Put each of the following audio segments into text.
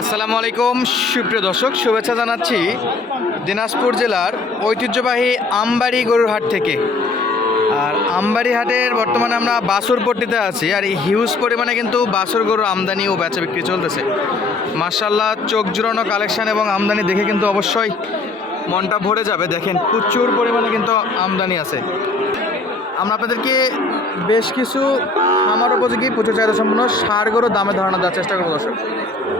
আসসালামু আলাইকুম, সুপ্রিয় দর্শক, শুভেচ্ছা জানাচ্ছি দিনাজপুর জেলার ঐতিহ্যবাহী আমবাড়ি গরুর হাট থেকে। আর আমবাড়ি হাটের বর্তমানে আমরা বাসুর পট্টিতে আছি, আর এই হিউজ পরিমাণে কিন্তু বাসুর গরুর আমদানি ও বেচা বিক্রি চলতেছে। মার্শাল্লাহ চোখ জুড়ানো কালেকশান এবং আমদানি দেখে কিন্তু অবশ্যই মনটা ভরে যাবে। দেখেন, প্রচুর পরিমাণে কিন্তু আমদানি আছে। আমরা আপনাদেরকে বেশ কিছু আমার উপযোগী প্রচুর চাহিদা সম্পন্ন সার গরুর দামে ধারণা দেওয়ার চেষ্টা করব দর্শক।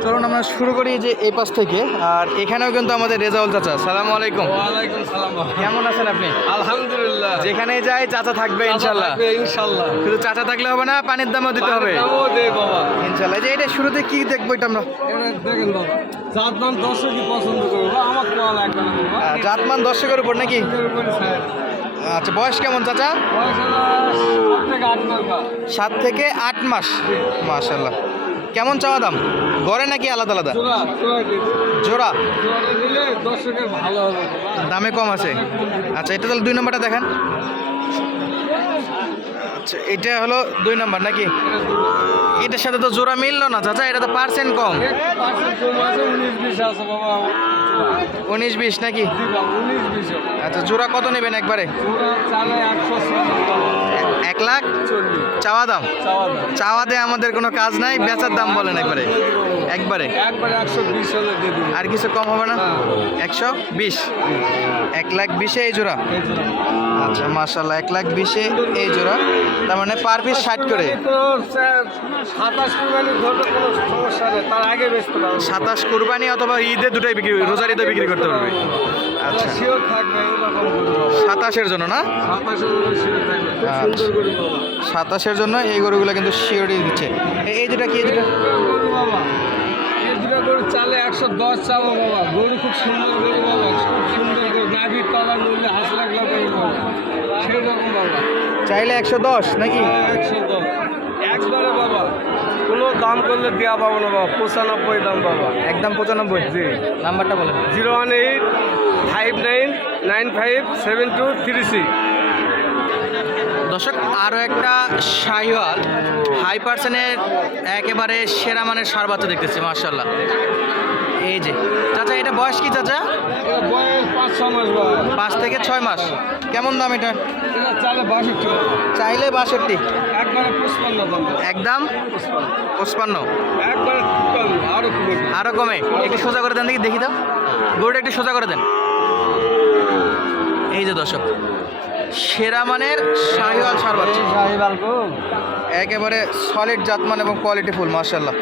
চলুন আমরা শুরু করি যে এই পাশ থেকে। আর এখানেও কিন্তু আমাদের রেজাউল চাচা। সালামু আলাইকুম। ওয়ালাইকুম সালাম। কেমন আছেন আপনি? আলহামদুলিল্লাহ। যেখানে যাই চাচা থাকবে ইনশাল্লাহ। ইনশাল্লাহ। শুধু চাচা থাকলে হবে না পানির দামও দিতে হবে। ইনশাল্লাহ। যে এটা শুরুতে কি দেখব এটা আমরা? দেখেন বাবা দাম দর্শকই পছন্দ করবে আমার জাতমান দর্শকের উপর নাকি। আচ্ছা বয়স কেমন চাচা? সাত থেকে আট মাস বা। সাত থেকে আট মাস। মাশাল্লাহ কেমন চাওয়া দাম? গড়ে নাকি আলাদা আলাদা? জোড়া। দামে কম আছে? আচ্ছা এটা তাহলে দুই নম্বরটা দেখেন। আচ্ছা এটা হলো দুই নম্বর নাকি? এটার সাথে তো জোড়া মিললো না চাচা এটা তো পার্সেন্ট কম। উনিশ বিশ নাকি। আচ্ছা জোড়া কত নেবেন একবারে। এক লাখ চাওয়া দাম চাওয়া। চাওয়াতে আমাদের কোনো কাজ নাই বেচার দাম বলেন একবারে একবারে দিয়ে আর কিছু কম হবে না। একশো বিশ এক লাখ বিশে এই জোড়া আচ্ছা মার্শাল্লাহ এক লাখ বিশে এই জোড়া তার মানে পার পিস ষাট করে সাতাশ কুরবানি অথবা ঈদে দুটাই বিক্রি রোজার ঈদে বিক্রি করতে পারবে। আচ্ছা। সাতাশের জন্য না? সাতাশের জন্য আচ্ছা। সাতাশের জন্য এই গরুগুলো কিন্তু শিওরি দিচ্ছে। এই দুটা কি এই দুটা? গরু চালে একশো দশ চাবো বাবা। গরু খুব সুন্দর গরু বাবা। খুব সুন্দর গরু। নাভির তলা নড়লে হাস লাগলে গরু সেরকম বাবা। চাইলে একশো দশ নাকি? একশো দশ। দাম করলে দেওয়া পাবো না বাবা পঁচানব্বই দাম বাবা একদম পঁচানব্বই? জি। নাম্বারটা বলেন। Zero one eight five nine nine five seven two three six দর্শক আরও একটা শাহিওয়াল। হাই পার্সেন্টের একেবারে সেরা মানের সার বাচ্চা দেখতেছি মার্শাল্লাহ এই যে। চাচা এটা বয়স কি চাচা? পাঁচ থেকে ছয় মাস। কেমন দাম এটা? চাইলে বাষট্টি। একদম? পঁচপান্ন। আরও কমে। একটু সোজা করে দেন দেখি দেখি দাও গরুটা একটু সোজা করে দেন। এই যে দর্শক সেরা মানের শাহিওয়াল সার বাচ্চা একেবারে সলিড জাতমান এবং কোয়ালিটি ফুল মার্শাল্লাহ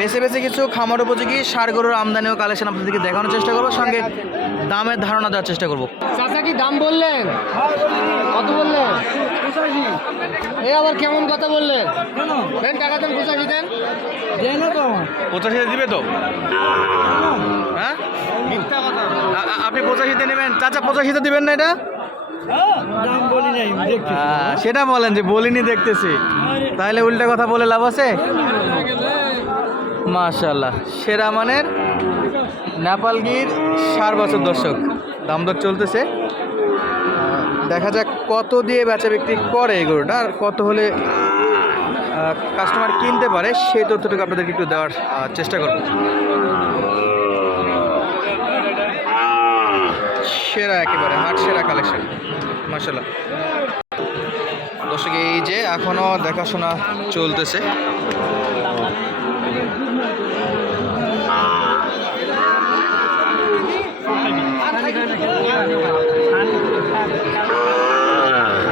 বেছে বেছে কিছু খামার উপযোগী সার গরুর আমদানি ও কালেকশন আপনাদেরকে দেখানোর চেষ্টা করব সঙ্গে দামের ধারণা দেওয়ার চেষ্টা করব। চাচা কি দাম বললেন? কত বললেন? এই আবার কেমন কথা বললেন? দেন টাকা দেন পঁচাশি দেন। পঁচাশিতে দিবে তো? হ্যাঁ? আপনি পঁচাশিতে নেবেন। চাচা পঁচাশিতে দিবেন না এটা? দাম বলি সেটা বলেন যে বলিনি দেখতেছি। তাহলে উল্টা কথা বলে লাভ আছে? মাশাল্লাহ সেরা মানের নেপালগির সার বছর দর্শক। দাম দর চলতেছে দেখা যাক কত দিয়ে বেচা বিক্রি করে এই গরুটা আর কত হলে কাস্টমার কিনতে পারে। সেই তথ্যটুকু আপনাদেরকে একটু দেওয়ার চেষ্টা করব। সেরা একেবারে, হাট সেরা কালেকশন মাশাল্লাহ দর্শক, এই যে এখনও দেখাশোনা চলতেছে।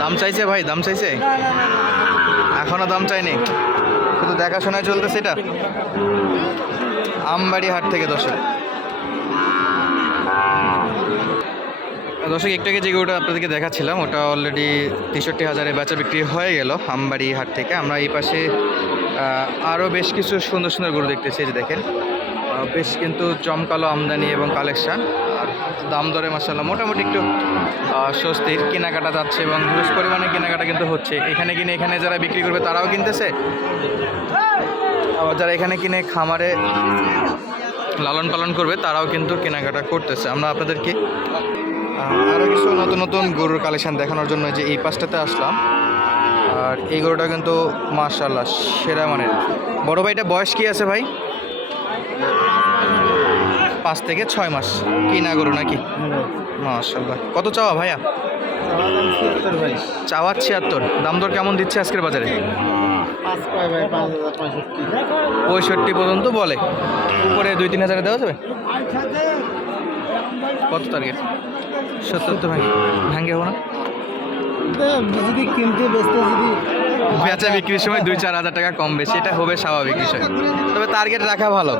দাম চাইছে ভাই, দাম চাইছে? এখনও দাম চাইনি। শুধু দেখাশোনায় চলতেছে এটা। আমবাড়ি হাট থেকে দর্শক। দর্শক, একটু আগে যে আপনাদেরকে দেখাচ্ছিলাম। ওটা অলরেডি তেষট্টি হাজারে বেচা বিক্রি হয়ে গেল আমবাড়ি হাট থেকে। আমরা এই পাশে আরও বেশ কিছু সুন্দর সুন্দর গরু দেখতেছি যে দেখেন। বেশ কিন্তু জমকালো আমদানি এবং কালেকশান আর দাম দরে মাসাল্লাহ মোটামুটি একটু স্বস্তির। কেনাকাটা যাচ্ছে এবং হিউজ পরিমাণে কেনাকাটা কিন্তু হচ্ছে। এখানে কিনে এখানে যারা বিক্রি করবে তারাও কিনতেছে। আবার যারা এখানে কিনে খামারে লালন পালন করবে তারাও কিন্তু কেনাকাটা করতেছে। আমরা আপনাদেরকে আরও কিছু নতুন নতুন গরুর কালেকশন দেখানোর জন্য যে এই পাশটাতে আসলাম। আর এই গরুটা কিন্তু মার্শাল্লাহ সেরা মানের। বড় ভাইটা বয়স কি আছে ভাই? পাঁচ থেকে ছয় মাস। কিনা গরু নাকি? মাশাল্লাহ কত চাওয়া ভাইয়া? ভাই চাওয়া ছিয়াত্তর। দাম দর কেমন দিচ্ছে আজকের বাজারে? পঁয়ষট্টি পর্যন্ত বলে। উপরে দুই, তিন হাজারে দেওয়া যাবে? কত টার্গেট? সত্তর তো ভাই। ভাঙ্গে হব না? যদি কিনতে বেচতে যদি বেচা বিক্রির সময় দুই চার হাজার টাকা কম বেশি এটা হবে স্বাভাবিক বিষয়। তবে টার্গেট রাখা ভালো।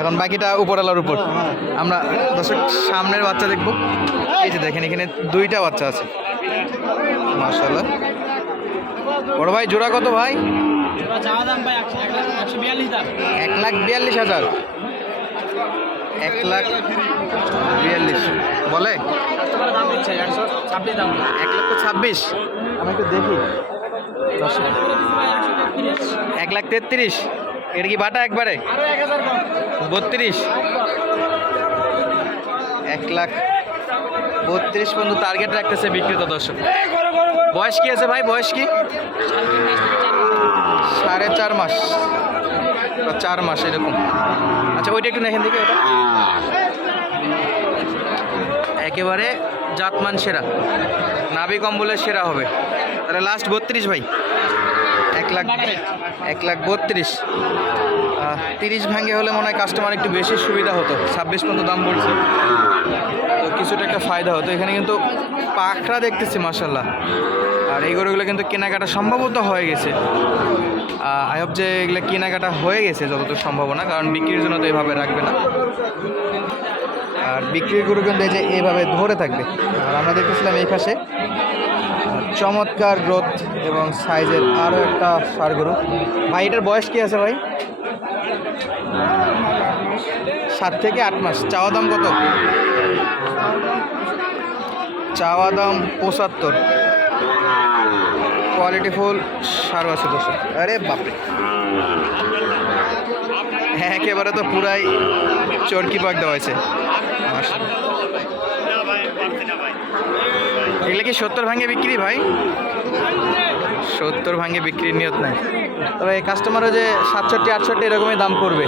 এখন বাকিটা উপরওয়ালার উপর। আমরা দর্শক সামনের বাচ্চা দেখব। এই যে দেখেন এখানে দুইটা বাচ্চা আছে। মার্শাল্লাহ বড় ভাই জোড়া কত ভাই? এক লাখ বিয়াল্লিশ হাজার। এক লাখ বিয়াল্লিশ। বলে? এক লক্ষ ছাব্বিশ। আমি একটু দেখি এক লাখ তেত্রিশ। এটা কি বাটা একবারে? বত্রিশ। এক লাখ বত্রিশ পর্যন্ত টার্গেট রাখতেছে বিক্রিত দর্শক। বয়স কি আছে ভাই? বয়স কি? সাড়ে চার মাস। বা চার মাস এরকম। আচ্ছা ওইটা একটু দেখেন দেখি ওটা একেবারে জাতমান সেরা। নাবি কম্বলের সেরা হবে। তাহলে লাস্ট বত্রিশ ভাই। এক লাখ এক লাখ বত্রিশ। তিরিশ ভাঙে হলে মনে হয় কাস্টমার একটু বেশি সুবিধা হতো। ছাব্বিশ পর্যন্ত দাম বলছে তো কিছুটা একটা ফায়দা হতো। এখানে কিন্তু পাখরা দেখতেছি মাসাল্লাহ আর এই গরুগুলো কিন্তু কেনাকাটা সম্ভবত হয়ে গেছে। আই হোপ যে এগুলো কেনাকাটা হয়ে গেছে, যতদূর সম্ভাবনা কারণ বিক্রির জন্য তো এভাবে রাখবে না। আর বিক্রির গরু কিন্তু এই যে এভাবে ধরে থাকবে, আর আমরা দেখতেছিলাম এই পাশে, চমৎকার গ্রোথ এবং সাইজের আরও একটা সার গরু। ভাই, এটার বয়স কি আছে ভাই? সাত থেকে আট মাস। চাওয়া দাম কত? চাওয়া দাম পঁচাত্তর। কোয়ালিটি ফুল সার আছে দোষ আরে বাপরে। হ্যাঁ একেবারে তো পুরাই চরকি পাক দেওয়া হয়েছে। এগুলো কি সত্তর ভাঙে বিক্রি ভাই? সত্তর ভাঙে বিক্রির নিয়ত নাই। তবে কাস্টমারও যে সাতষট্টি, আটষট্টি এরকমই দাম করবে,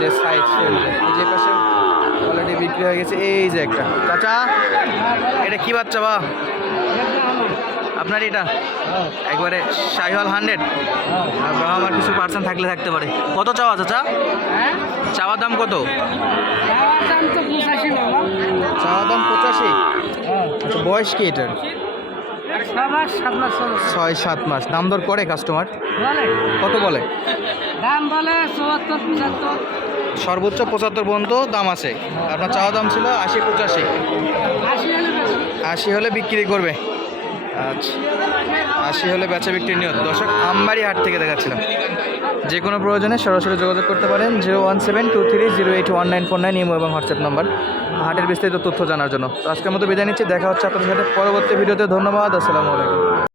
যে সাইজ যে পাশে অলরেডি বিক্রি হয়ে গেছে, এই যে একটা। চাচা, এটা কি বাচ্চা বা? আপনার এটা? একবারে শাহিওয়াল হান্ড্রেড আমার কিছু পার্সেন্ট থাকলে থাকতে পারে। কত চাওয়া চাচা চাওয়ার দাম কত? বাবা দাম পঁচাশি। আচ্ছা বয়স কি এটার? ছয় সাত মাস। দাম দর করে কাস্টমার কত বলে? দাম বলে সর্বোচ্চ পঁচাত্তর পর্যন্ত দাম আছে। আপনার চাওয়া দাম ছিল আশি পঁচাশি। আশি হলে বিক্রি করবে। আচ্ছা আশি হলে বেচা বিক্রির নিয়ত। দর্শক, আমবাড়ি হাট থেকে দেখাচ্ছিলাম। যে কোনো প্রয়োজনে সরাসরি যোগাযোগ করতে পারেন zero one seven two three zero eight one nine four nine imo এবং হোয়াটসঅ্যাপ নম্বর। হাটের বিস্তারিত তথ্য জানার জন্য। তো আজকের মতো বিদায় নিচ্ছি। দেখা হচ্ছে আপনাদের সাথে পরবর্তী ভিডিওতে। ধন্যবাদ। আসসালামু আলাইকুম।